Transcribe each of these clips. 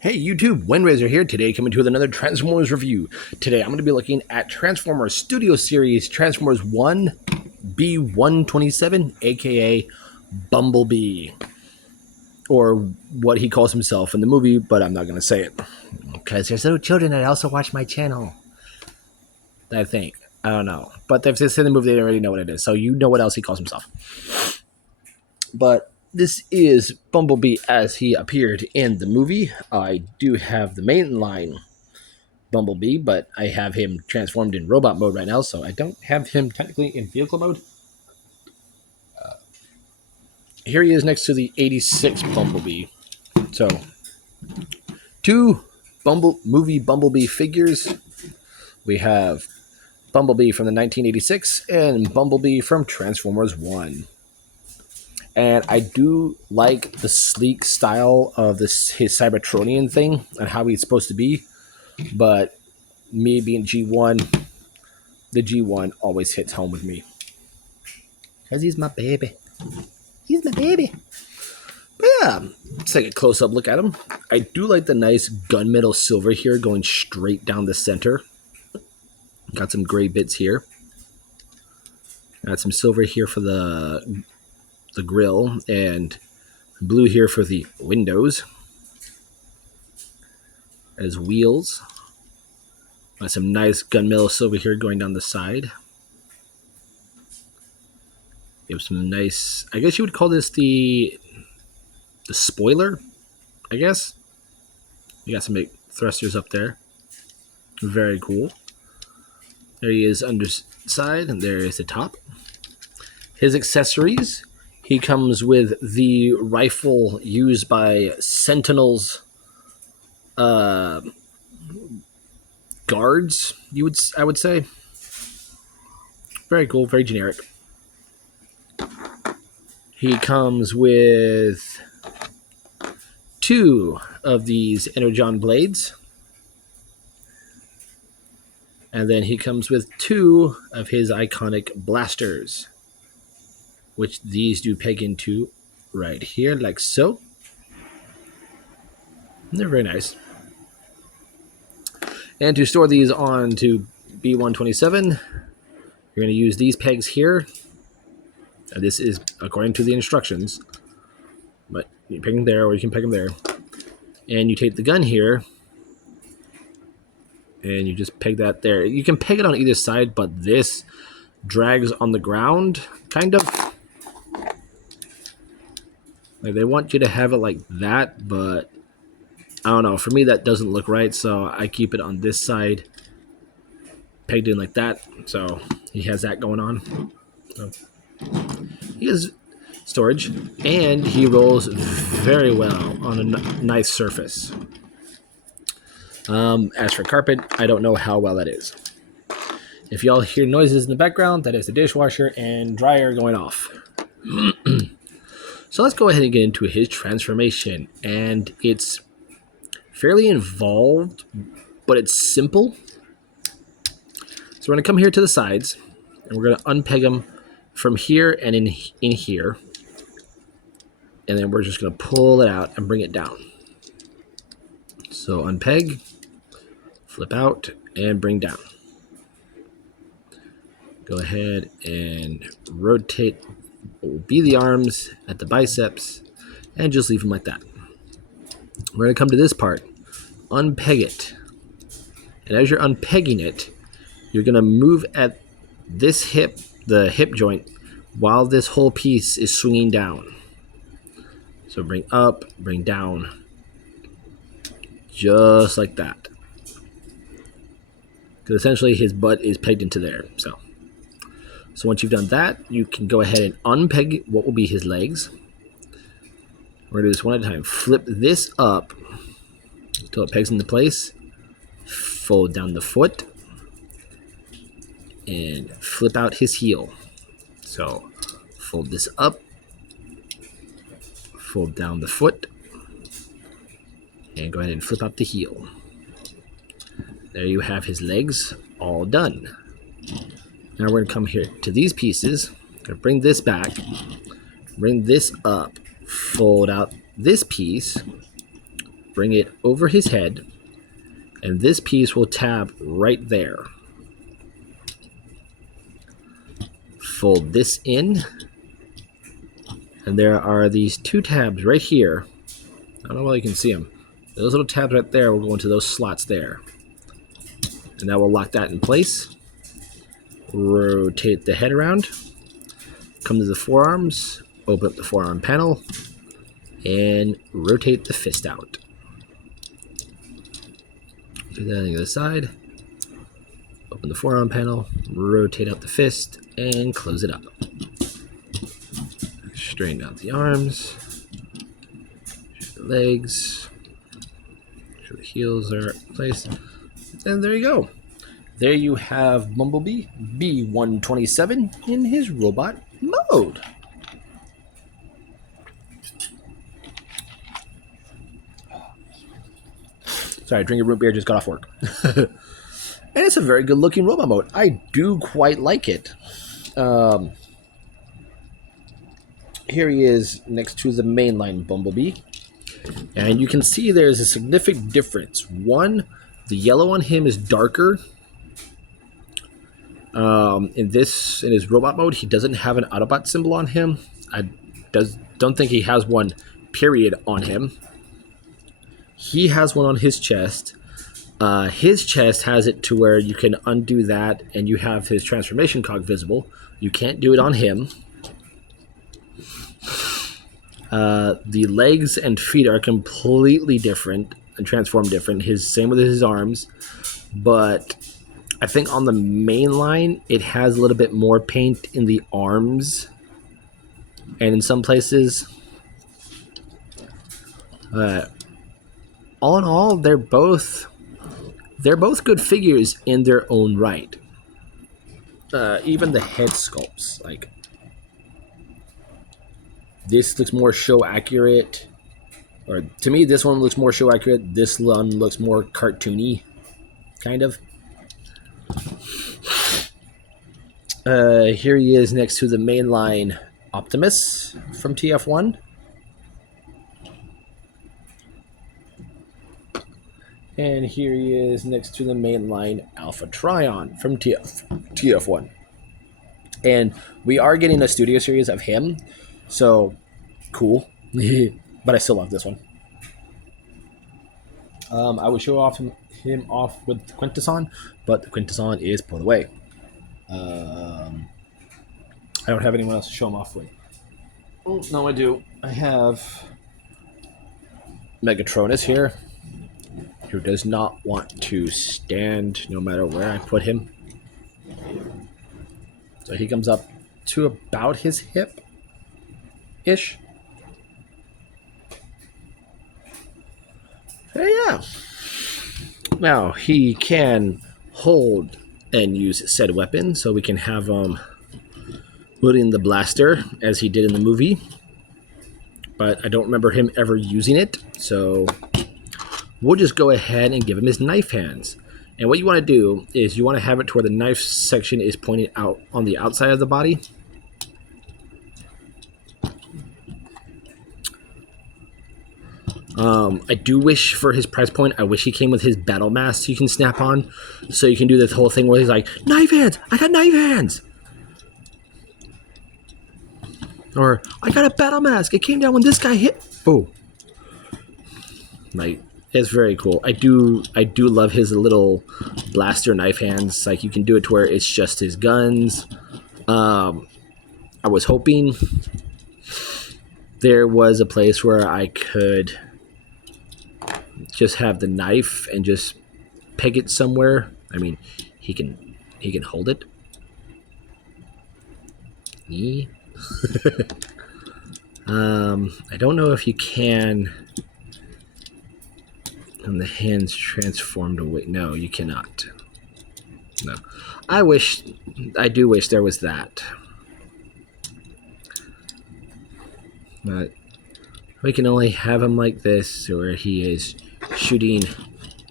Hey YouTube, Windrazor here today, coming to with another Transformers review. Today I'm going to be looking at Transformers Studio Series Transformers 1 B-127, aka Bumblebee. Or what he calls himself in the movie, but I'm not going to say it. Because there's little children that also watch my channel. I think. I don't know. But if it's in the movie, they already know what it is. So you know what else he calls himself. But this is Bumblebee as he appeared in the movie. I do have the mainline Bumblebee, but I have him transformed in robot mode right now, so I don't have him technically in vehicle mode. Here he is next to the 86 Bumblebee. So, two movie Bumblebee figures. We have Bumblebee from the 1986 and Bumblebee from Transformers 1. And I do like the sleek style of his Cybertronian thing and how he's supposed to be. But me being G1, the G1 always hits home with me. Because he's my baby. He's my baby. But yeah, let's take a close-up look at him. I do like the nice gunmetal silver here going straight down the center. Got some gray bits here. Got some silver here for the grill, and blue here for the windows as wheels. Got some nice gunmetal silver here going down the side. You have some nice, I guess you would call this the spoiler, I guess. You got some big thrusters up there. Very cool. There he is underside, and there is the top. His accessories. He comes with the rifle used by Sentinel's guards, I would say. Very cool, very generic. He comes with two of these Energon blades. And then he comes with two of his iconic blasters, which these do peg into right here, like so. And they're very nice. And to store these onto B-127, you're going to use these pegs here. And this is according to the instructions. But you peg them there, or you can peg them there. And you take the gun here, and you just peg that there. You can peg it on either side, but this drags on the ground, kind of. Like, they want you to have it like that, but I don't know. For me, that doesn't look right, so I keep it on this side, pegged in like that. So he has that going on. So he has storage, and he rolls very well on a nice surface. As for carpet, I don't know how well that is. If y'all hear noises in the background, that is the dishwasher and dryer going off. So let's go ahead and get into his transformation. And it's fairly involved, but it's simple. So we're going to come here to the sides, and we're going to unpeg them from here and in here. And then we're just going to pull it out and bring it down. So unpeg, flip out, and bring down. Go ahead and rotate what will be the arms at the biceps, and just leave them like that. We're going to come to this part, unpeg it. And as you're unpegging it, you're going to move at this hip, the hip joint, while this whole piece is swinging down. So bring up, bring down, just like that. Because essentially his butt is pegged into there. So once you've done that, you can go ahead and unpeg what will be his legs. We're going to do this one at a time. Flip this up until it pegs into place. Fold down the foot. And flip out his heel. So fold this up. Fold down the foot. And go ahead and flip out the heel. There you have his legs all done. Now we're going to come here to these pieces. Going to bring this back. Bring this up. Fold out this piece. bring it over his head, and this piece will tab right there. Fold this in, and there are these two tabs right here. I don't know whether you can see them. Those little tabs right there will go into those slots there. And that will lock that in place. Rotate the head around. Come to the forearms. Open up the forearm panel. And rotate the fist out. Do that on the other side. Open the forearm panel. Rotate out the fist. And close it up. Straighten out the arms. The legs. Make sure the heels are in place. And there you go. There you have Bumblebee B-127 in his robot mode. Sorry, drinking root beer, just got off work. And it's a very good looking robot mode. I do quite like it. Here he is next to the mainline Bumblebee. And you can see there's a significant difference. One, the yellow on him is darker. In his robot mode, he doesn't have an Autobot symbol on him. I don't think he has one, period, on him. He has one on his chest. His chest has it to where you can undo that and you have his transformation cog visible. You can't do it on him. The legs and feet are completely different and transformed different. Same with his arms. But I think on the main line, it has a little bit more paint in the arms. And in some places. All in all, they're both good figures in their own right. Even the head sculpts, like this looks more show accurate, or to me, this one looks more show accurate. This one looks more cartoony, kind of. Here he is next to the mainline Optimus from TF1. And here he is next to the mainline Alpha Trion from TF1. And we are getting a studio series of him, so cool. But I still love this one. I would show him off with the Quintesson, but the Quintesson is put away. I don't have anyone else to show him off with. Oh, no, I do. I have Megatronus here, who does not want to stand no matter where I put him. So he comes up to about his hip-ish. Yeah. Now, he can hold and use said weapon, so we can have him wielding the blaster, as he did in the movie. But I don't remember him ever using it, so we'll just go ahead and give him his knife hands. And what you want to do is you want to have it to where the knife section is pointing out on the outside of the body. I do wish for his price point, I wish he came with his battle mask you can snap on. So you can do this whole thing where he's like, knife hands! I got knife hands! Or, I got a battle mask! It came down when this guy hit... Oh. Like, it's very cool. I do love his little blaster knife hands. Like, you can do it to where it's just his guns. I was hoping there was a place where I could just have the knife and just peg it somewhere. I mean, he can hold it. Yeah. I don't know if you can. And the hands transformed away. No, you cannot. No. I do wish there was that. But we can only have him like this, where he is shooting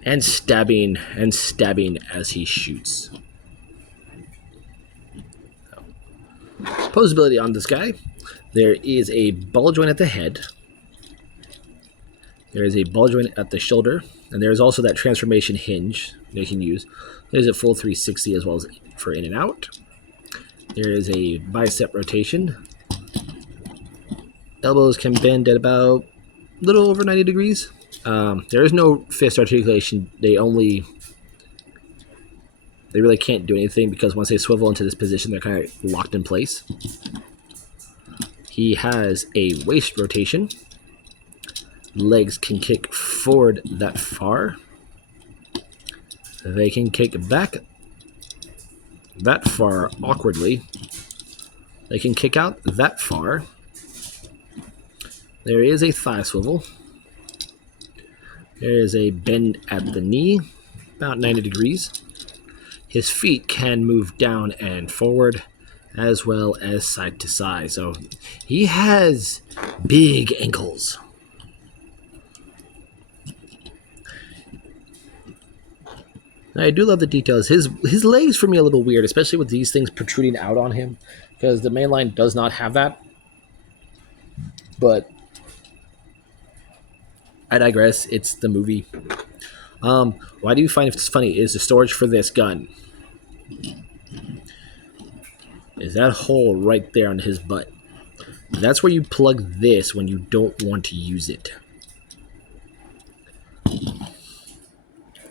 and stabbing as he shoots. Posability on this guy. There is a ball joint at the head. There is a ball joint at the shoulder, and there is also that transformation hinge they can use. There's a full 360 as well as for in and out. There is a bicep rotation. Elbows can bend at about a little over 90 degrees. There is no fist articulation. They really can't do anything because once they swivel into this position, they're kind of locked in place. He has a waist rotation. Legs can kick forward that far. They can kick back that far awkwardly. They can kick out that far. There is a thigh swivel. There is a bend at the knee, about 90 degrees. His feet can move down and forward as well as side to side. So he has big ankles. I do love the details. His legs for me are a little weird, especially with these things protruding out on him, because the main line does not have that. But I digress. It's the movie. Why do you find it funny is the storage for this gun. Is that hole right there on his butt. That's where you plug this when you don't want to use it.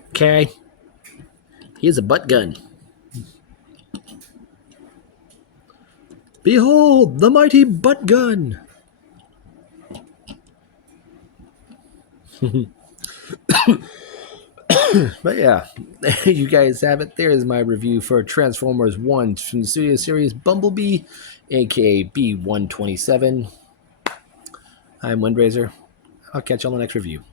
Okay. He has a butt gun. Behold, the mighty butt gun! But yeah, you guys have it. There's my review for Transformers 1 from the Studio Series Bumblebee, aka B-127. I'm Windraiser. I'll catch you on the next review.